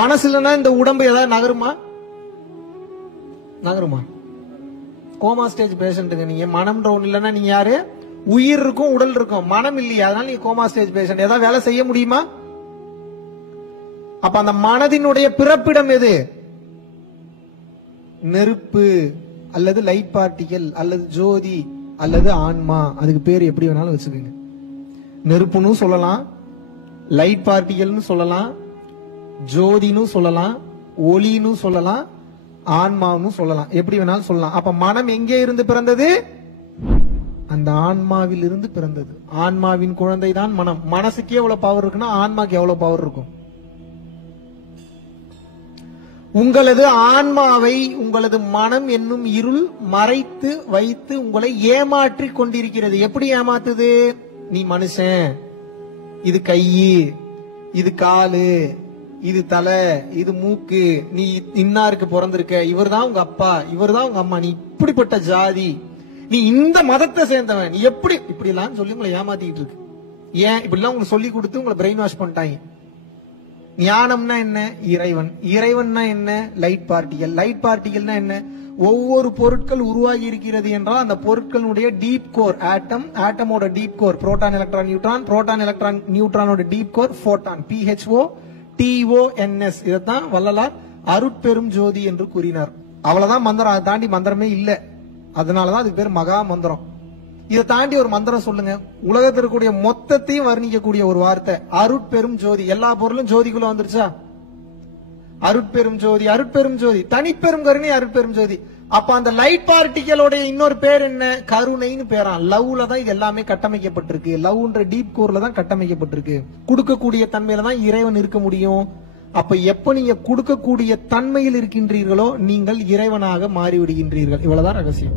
மனசு இல்லைன்னா இந்த உடம்பு ஏதாவது நகருமா? நகருமா? கோமா ஸ்டேஜ் பேஷண்ட்டுங்க நீங்க. மனம்ன்ற ஒண்ணு இல்லைன்னா நீங்க யாரு? உயிர் இருக்கும், உடல் இருக்கும், மனம் இல்லையா? அதனால நீங்க கோமா ஸ்டேஜ் பேஷண்ட். ஏதாவது வேலை செய்ய முடியுமா? அப்ப அந்த மனதினுடைய பிறப்பிடம் எது? நெருப்பு அல்லது லைட் பார்ட்டிகல் அல்லது ஜோதி அல்லது ஆன்மா. அதுக்கு பேர் எப்படி வேணாலும் வச்சுக்கோங்க. நெருப்புன்னு சொல்லலாம், லைட் பார்ட்டிகல்னு சொல்லலாம், ஜோதினு சொல்லலாம், ஒளின்னு சொல்லலாம், ஆன்மான்னு சொல்லலாம், எப்படி வேணாலும் சொல்லலாம். அப்ப மனம் எங்கே இருந்து பிறந்தது? அந்த ஆன்மாவில் இருந்து பிறந்தது. ஆன்மாவின் குழந்தை தான் மனம். மனசுக்கு எவ்வளவு பவர் இருக்குன்னா ஆன்மாக்கு எவ்வளவு பவர் இருக்கும்? உங்களது ஆன்மாவை உங்களது மனம் என்னும் இருள் மறைத்து வைத்து உங்களை ஏமாற்றி கொண்டிருக்கிறது. எப்படி ஏமாத்துது? நீ மனுஷன், இது கை, இது காலு, இது தலை, இது மூக்கு, நீ இன்னாருக்கு பிறந்திருக்க, இவர் தான் உங்க அப்பா, இவர் தான் உங்க அம்மா, நீ இப்படிப்பட்ட ஜாதி, நீ இந்த மதத்தை சேர்ந்தவன், நீ எப்படி இப்படி எல்லாம் சொல்லி உங்களை ஏமாத்திட்டு இருக்கு. ஏன் இப்படி எல்லாம் உங்களுக்கு சொல்லி கொடுத்து உங்களை பிரெயின் வாஷ் பண்ணிட்டாங்க. ஞானம்னா என்ன? இறைவன். இறைவன்னா என்ன? Light particle. லைட் பார்ட்டிகல்னா என்ன? ஒவ்வொரு பொருட்கள் உருவாகி இருக்கிறது என்றால் அந்த பொருட்களுடைய டீப் கோர் ஆட்டம், ஆட்டமோட deep core proton electron neutron, proton electron நியூட்ரானோட டீப் கோர் போட்டான், PHOTONS. இதைத்தான் வள்ளலார் அருட்பெரும் ஜோதி என்று கூறினார். அவ்வளவுதான் மந்திரம். அதை தாண்டி மந்திரமே இல்ல. அதனாலதான் அதுக்கு பேர் மகா மந்திரம். இதை தாண்டி ஒரு மந்திரம் சொல்லுங்க. உலகத்தில் இருக்கக்கூடிய மொத்தத்தையும் வர்ணிக்கக்கூடிய ஒரு வார்த்தை அருட்பெரும் ஜோதி. எல்லா பொருளும் ஜோதிக்குள்ள வந்துருச்சா? அருட்பெரும் ஜோதி, அருட்பெரும் ஜோதி, தனிப்பெரும் கருணை, அருட்பெரும் ஜோதி. அப்ப அந்த லைட் பார்ட்டிகளோட இன்னொரு பேர் என்ன? கருணைன்னு பேரா. லவ்ல தான் இது எல்லாமே கட்டமைக்கப்பட்டிருக்கு. லவ்ன்ற டீப் கோர்ல தான் கட்டமைக்கப்பட்டிருக்கு. கொடுக்கக்கூடிய தன்மையில தான் இறைவன் இருக்க முடியும். அப்ப எப்ப நீங்க கொடுக்கக்கூடிய தன்மையில் இருக்கின்றீர்களோ நீங்கள் இறைவனாக மாறிவிடுகின்றீர்கள். இவ்வளவுதான் ரகசியம்.